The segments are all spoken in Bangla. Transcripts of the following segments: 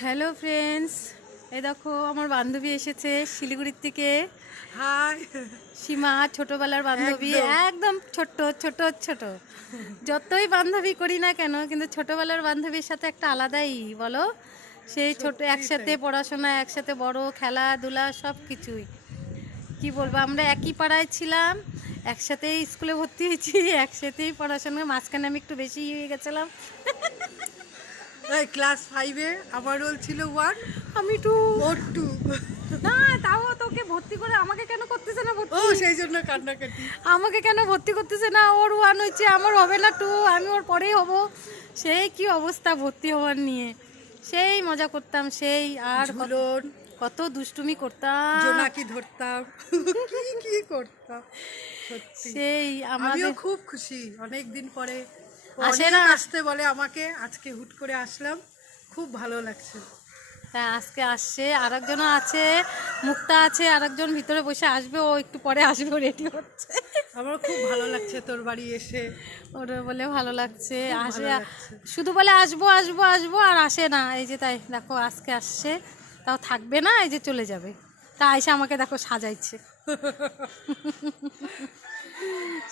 হ্যালো ফ্রেন্ডস, এই দেখো আমার বান্ধবী এসেছে শিলিগুড়ির থেকে। হাই। সীমা, ছোটবেলার বান্ধবী, একদম। একদম ছোট্ট ছোট ছোট। যতই বান্ধবী করি না কেন, কিন্তু ছোটবেলার বান্ধবীর সাথে একটা আলাদাই, বলো। সেই ছোট সত্যি একসাথে তাই। পড়াশোনা, একসাথে বড়, খেলাধুলা সব কিছুই। কি বলবো, আমরা একই পাড়ায় ছিলাম, একসাথেই স্কুলে ভর্তি হয়েছি, একসাথেই পড়াশোনা। মাঝখানে আমি একটু বেশি হয়ে গেছিলাম। ক্লাস 5-এ আমার রোল ছিল 1, আমি একটু ওর 2। না, তাও তোকে ভর্তি করে আমাকে কেন করতেছে না ও ভর্তি? সেই জন্য কান্নাকাটি। আমাকে কেন ভর্তি করতেছে না? ওর 1 হচ্ছে, আমার হবে না 2, আমি ওর পরেই হব। সেই কি অবস্থা ভর্তি হওয়ার নিয়ে, সেই মজা করতাম, সেই আর ঝুলন, কত দুষ্টুমি করতাম। জোনাকি ধরতাম, কি কি করতাম। সত্যি সেই আমিও আমাদের খুব খুশি অনেক দিন পরে। ও আসে অনেক না। আসতে বলে আমাকে, আজকে হুট করে আসলাম, খুব ভালো লাগছে। তা আজকে আসছে, আরেকজনও আছে, মুক্তা আছে, আরেকজন ভিতরে বসে আসবে, ও একটু পরে আসবে, রেডি হচ্ছে। আমার খুব ভালো লাগছে তোর বাড়ি এসে, ওর বলে ভালো লাগছে, খুব আসে। ভালো লাগছে। শুধু বলে আসবো আসবো আসবো, আর আসে না। এই যে তাই দেখো, আজকে আসছে, তাও থাকবে না, এই যে চলে যাবে। তা আয়সা আমাকে দেখো সাজাইছে,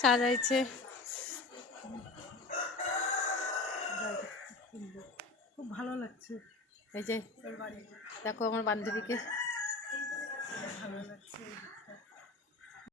সাজাইছে। খুব ভালো লাগছে এই যে তোর বাড়ি, দেখো আমার বান্ধবীকে। ভালো লাগছে।